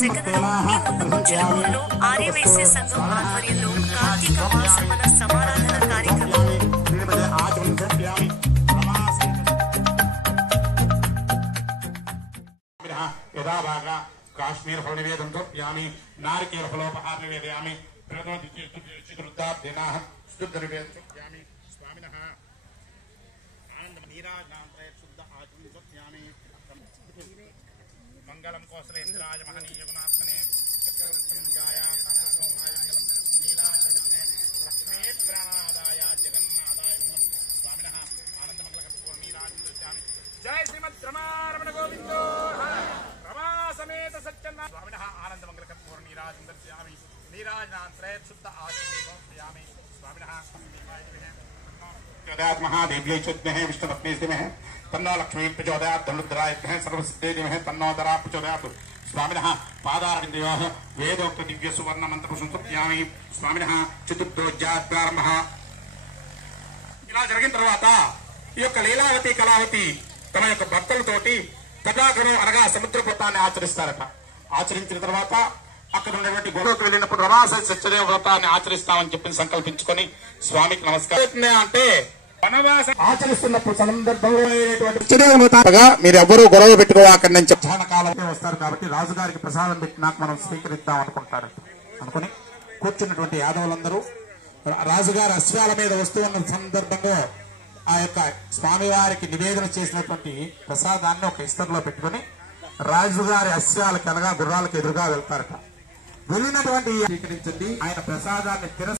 సెకనులో మీ ముందుకు చిలుకూరులో ఆర్యవైశ్య సంఘం ఆధ్వర్యంలో కార్తీక మాసమన సమారాధన కార్యక్రమం. యథాభాగా కాశ్మీర ఫల నివేదం కర్యామి, నారికేల ఫలోపహార నివేదయామి, చతుర్థాదినాః శుద్ధ నివేదం కర్యామి. స్వామినః ఆనంద నీరాజనాంతరే శుద్ధ ఆచమనం కర్యామి. మంగళం కోసలేంద్రాయ మహనీయ గుణాత్మనే చక్రవర్తింద్రాయ సర్వసౌభాయ నీలాచలనే లక్ష్మీ ప్రాణాదాయ జగన్నాదాయ స్వామినః ఆనందమంగళ కర్పూర నీరాజనం కర్యామి. జై శ్రీమద్ రమారమణ గోవిందో రమా సమేత సత్యనారాయణ స్వామినః ఆనందమంగళ కర్పూర నీరాజనం కర్యామి. నీరాజనాంతరే శుద్ధ ఆచమనం కర్యామి. స్వామినః प्रचोदयात् महादेव्यै च विद्महे विष्णुपत्नी धीमहि तन्नो लक्ष्मी प्रचोदयात् धनुर्धराय विद्महे सर्वसिद्धे धीमहि तन्नो दरा प्रचोदयात्. स्वामिनः पादारविन्दयोः वेदोक्त दिव्य सुवर्ण मंत्र संस्तुत्यामि. स्वामिनः चतुर्थोऽध्याय प्रारंभः. ఇలా జరిగిన తర్వాత ఈ యొక్క లీలావతి కళావతి తమ యొక్క భక్తులతోటి కథాకరం అనగా సముద్ర వ్రతాన్ని ఆచరిస్తారట. ఆచరించిన తర్వాత అక్కడ ఉన్నటువంటి గొడవకు వెళ్ళినప్పుడు రమాస సత్యదేవ వ్రతాన్ని ఆచరిస్తామని చెప్పి సంకల్పించుకొని స్వామికి నమస్కారం అంటే వనవాస ఆచరిస్తున్నప్పుడు సందర్భంగా మీరు ఎవరు గొడవ పెట్టుకోవాలని చాలా కాలంలో వస్తారు కాబట్టి రాజుగారికి ప్రసాదం పెట్టినాక మనం స్వీకరిద్దాం అనుకుంటారు. అనుకుని కూర్చున్నటువంటి యాదవులందరూ రాజుగారి అశ్వాల మీద వస్తూ ఉన్న సందర్భంగా ఆ యొక్క స్వామివారికి నివేదన చేసినటువంటి ప్రసాదాన్ని ఒక ఇస్తర్లో పెట్టుకుని రాజుగారి అశ్వాలకు అనగా గుర్రాలకు ఎదురుగా వెళ్తారట. వెళ్ళినటువంటి స్వీకరించండి ఆయన ప్రసాదాన్ని